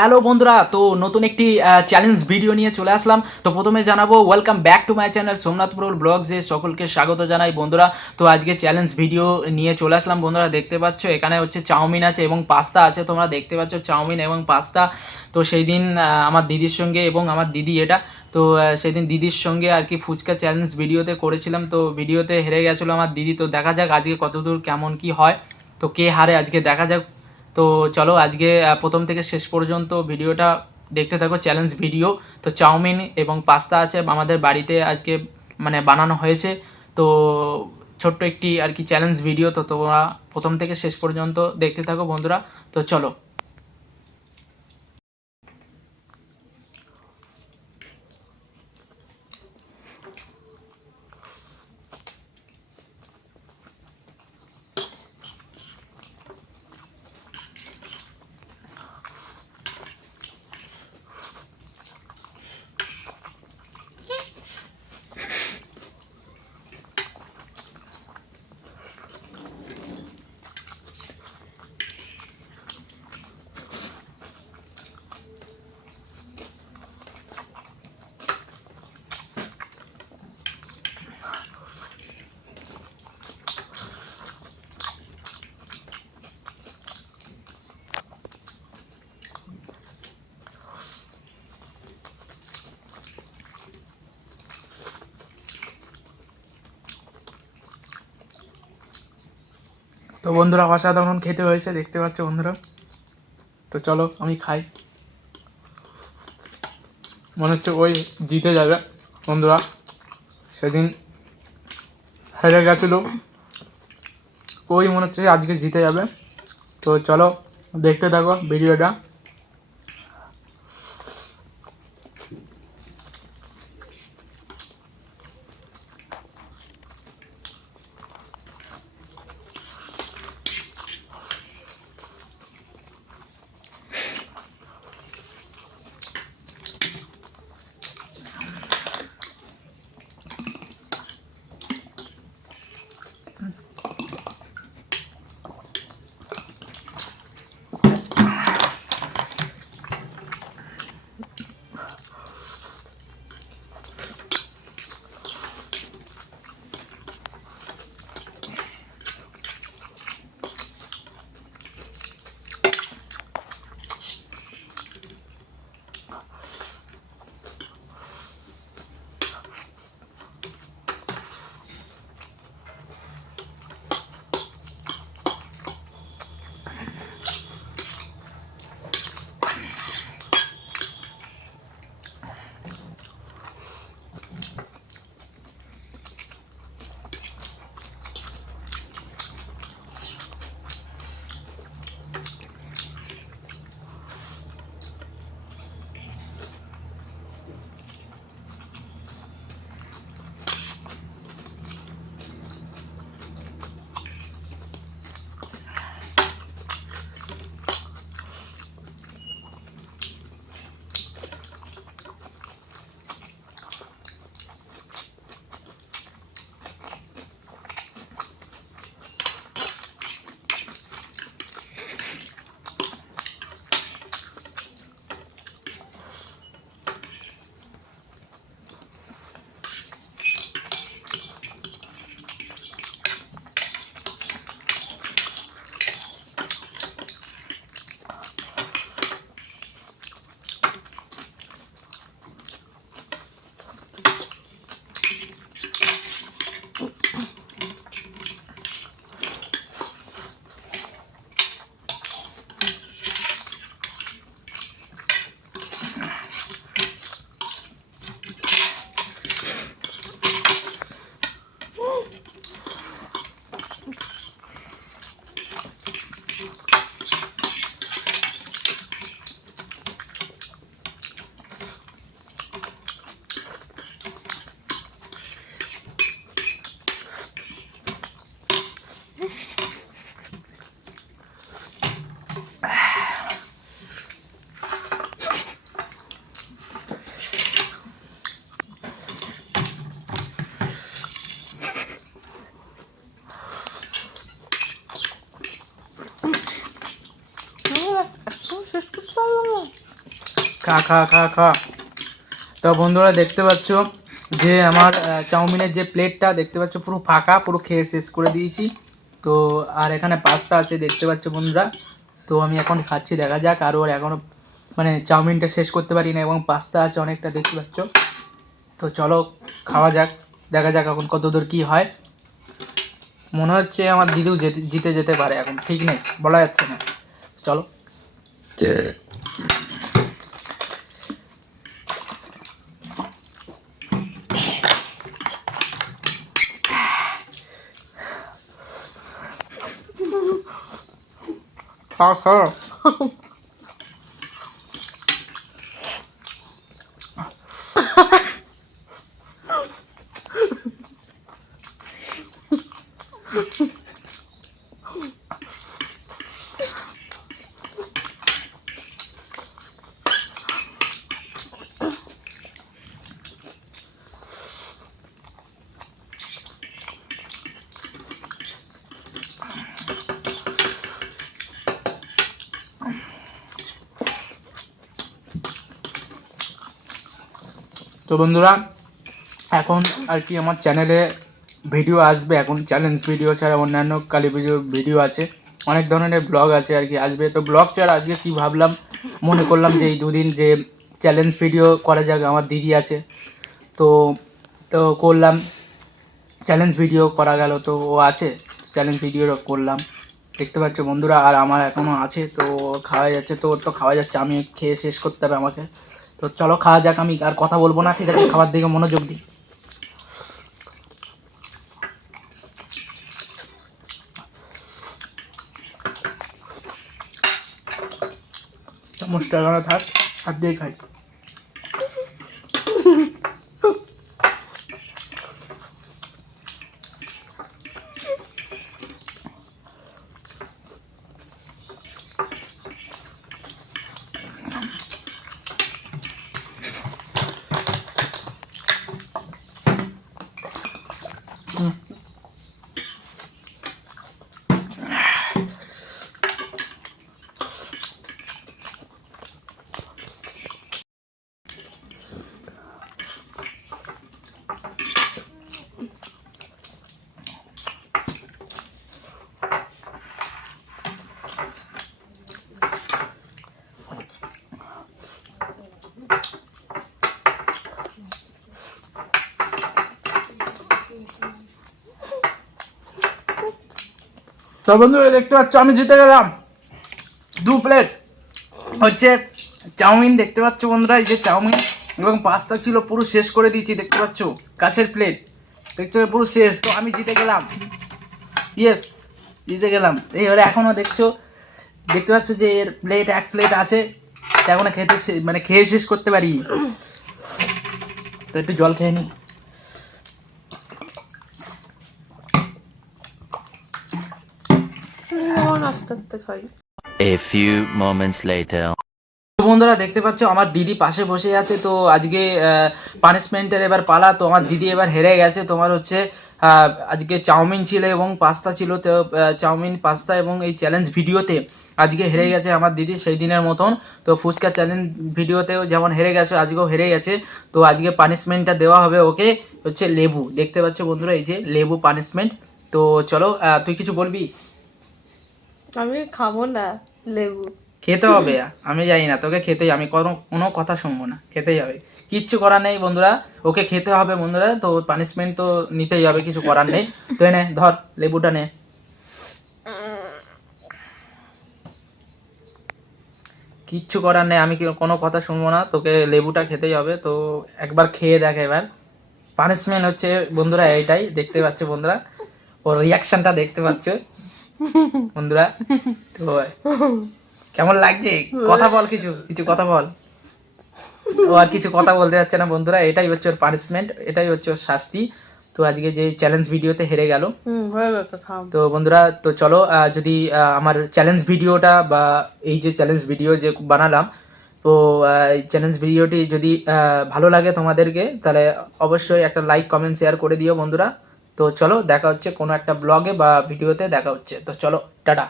Hello বন্ধুরা, তো নতুন একটি চ্যালেঞ্জ ভিডিও নিয়ে চলে আসলাম। তো প্রথমে জানাবো welcome back to my channel Somnath প্রোল ব্লগসে সকলকে স্বাগত জানাই বন্ধুরা। তো আজকে চ্যালেঞ্জ ভিডিও নিয়ে চলে আসলাম বন্ধুরা। দেখতে পাচ্ছ এখানে হচ্ছে চাউমিন আছে এবং পাস্তা আছে। তোমরা দেখতে পাচ্ছ চাউমিন এবং পাস্তা। তো সেই দিন আমার দিদির সঙ্গে এবং আমার দিদি এটা তো সেদিন দিদির সঙ্গে আর কি ফুচকা চ্যালেঞ্জ ভিডিওতে করেছিলাম। তো ভিডিওতে হেরে গেছিলো আমার দিদি। তো দেখা যাক আজকে কতদূর কেমন কি হয়, তো কে হারে আজকে দেখা যাক। তো চলো আজকে প্রথম থেকে শেষ পর্যন্ত ভিডিওটা দেখতে থাকো, চ্যালেঞ্জ ভিডিও। তো চাউমিন এবং পাস্তা আছে আমাদের বাড়িতে আজকে, মানে বানানো হয়েছে। তো ছোট্ট একটি আর কি চ্যালেঞ্জ ভিডিও। তো তোমরা প্রথম থেকে শেষ পর্যন্ত দেখতে থাকো বন্ধুরা। তো চলো। তো বন্ধুরা অসাধারণ খেতে হয়েছে, দেখতে পাচ্ছ বন্ধুরা। তো চলো আমি খাই। মনে হচ্ছে ওই জিতে যাবে বন্ধুরা, সেদিন হেরে গেছিলো, ওই মনে হচ্ছে আজকে জিতে যাবে। তো চলো দেখতে থাকো ভিডিওটা। খা খা খা খা। তো বন্ধুরা দেখতে পাচ্ছ যে আমার চাউমিনের যে প্লেটটা দেখতে পাচ্ছ পুরো ফাঁকা, পুরো খেয়ে শেষ করে দিয়েছি। তো আর এখানে পাস্তা আছে দেখতে পাচ্ছ বন্ধুরা। তো আমি এখন খাচ্ছি, দেখা যাক। আর ওর এখনও মানে চাউমিনটা শেষ করতে পারি না এবং পাস্তা আছে অনেকটা দেখতে পাচ্ছ। তো চলো খাওয়া যাক, দেখা যাক এখন কত দূর কী হয়। মনে হচ্ছে আমার দিদিও জিতে যেতে পারে, এখন ঠিক নেই, বলা যাচ্ছে না। চলো। খাও খাও। তো বন্ধুরা এখন আর কি আমার চ্যানেলে ভিডিও আসবে, এখন চ্যালেঞ্জ ভিডিও ছাড়া অন্যান্য কালী পুজোর ভিডিও আছে, অনেক ধরনের ব্লগ আছে আর কি আসবে। তো ব্লগ ছাড়া আজকে কি ভাবলাম, মনে করলাম যে এই দুদিন যে চ্যালেঞ্জ ভিডিও করা যাক, আমার দিদি আছে তো তো করলাম, চ্যালেঞ্জ ভিডিও করা গেল। তো ও আছে, চ্যালেঞ্জ ভিডিও করলাম দেখতে পাচ্ছ বন্ধুরা। আর আমার এখনও আছে, তো খাওয়া যাচ্ছে, তো ওর তো খাওয়া যাচ্ছে, আমি খেয়ে শেষ করতে হবে আমাকে। তো চলো খাওয়া যাক, আমি আর কথা বলবো না, ঠিক আছে? খাবার দিকে মনোযোগ দিই। চামচটা এখানে থাক, হাত দিয়ে খাই। তো বন্ধুরা দেখতে পাচ্ছ আমি জিতে গেলাম 2 প্লেট হচ্ছে চাউমিন। দেখতে পাচ্ছ বন্ধুরা, এই যে চাউমিন এবং পাস্তা ছিল, পুরো শেষ করে দিয়েছি দেখতে পাচ্ছ, কাছের প্লেট দেখতে পুরো শেষ। তো আমি জিতে গেলাম, ইয়েস জিতে গেলাম। এইবারে এখনও দেখতে পাচ্ছ যে এর এক প্লেট আছে, এখনো খেতে মানে খেয়ে শেষ করতে পারি। তো একটু জল খেয়ে নি। আস্তে আস্তে খাই। A few moments later. বন্ধুরা দেখতে পাচ্ছ আমার দিদি পাশে বসে আছে। তো আজকে পানিশমেন্টের এবার পালা। তো আমার দিদি এবার হেরে গেছে। তোমার হচ্ছে আজকে চাউমিন ছিল এবং পাস্তা ছিল, তো চাউমিন পাস্তা এবং এই চ্যালেঞ্জ ভিডিওতে আজকে হেরে গেছে আমার দিদি সেই দিনের মতন। তো ফুচকা চ্যালেঞ্জ ভিডিওতেও যেমন হেরে গেছে, আজকেও হেরে গেছে। তো আজকে পানিশমেন্টটা দেওয়া হবে ওকে, হচ্ছে লেবু। দেখতে পাচ্ছ বন্ধুরা, এই যে লেবু পানিশমেন্ট। তো চলো তুই কিছু বলবি? আমি খাবো না লেবু। খেতে হবে, আমি জানি না, তোকে খেতেই, আমি কোনো কথা শুনবো না, খেতেই হবে, কিচ্ছু করার নেই বন্ধুরা, ওকে খেতে হবে বন্ধুরা। তো পানিশমেন্ট তো নিতেই হবে, কিছু করার নেই। তো নে ধর লেবুটা নে। কিচ্ছু করার নেই, আমি কোনো কথা শুনবো না, তোকে লেবুটা খেতেই হবে। তো একবার খেয়ে দেখ এবার। পানিশমেন্ট হচ্ছে বন্ধুরা এইটাই, দেখতে পাচ্ছ বন্ধুরা, ওর রিয়াকশনটা দেখতে পাচ্ছ বন্ধুরা। তো কেমন লাগছে? কথা বল, কিছু কিছু কথা বল। ও আর কিছু কথা বলতে যাচ্ছে না বন্ধুরা, এটাই হচ্ছে ওর পানিশমেন্ট, এটাই হচ্ছে ওর শাস্তি। তো আজকে যে চ্যালেঞ্জ ভিডিওতে হেরে গেল। তো বন্ধুরা তো চলো, যদি আমার চ্যালেঞ্জ ভিডিওটা বা এই যে চ্যালেঞ্জ ভিডিও যে বানালাম, তো এই চ্যালেঞ্জ ভিডিওটি যদি ভালো লাগে তোমাদেরকে, তাহলে অবশ্যই একটা লাইক কমেন্ট শেয়ার করে দিও বন্ধুরা। তো চলো দেখা হচ্ছে কোনো একটা ব্লগে বা ভিডিওতে দেখা হচ্ছে। তো চলো টাটা।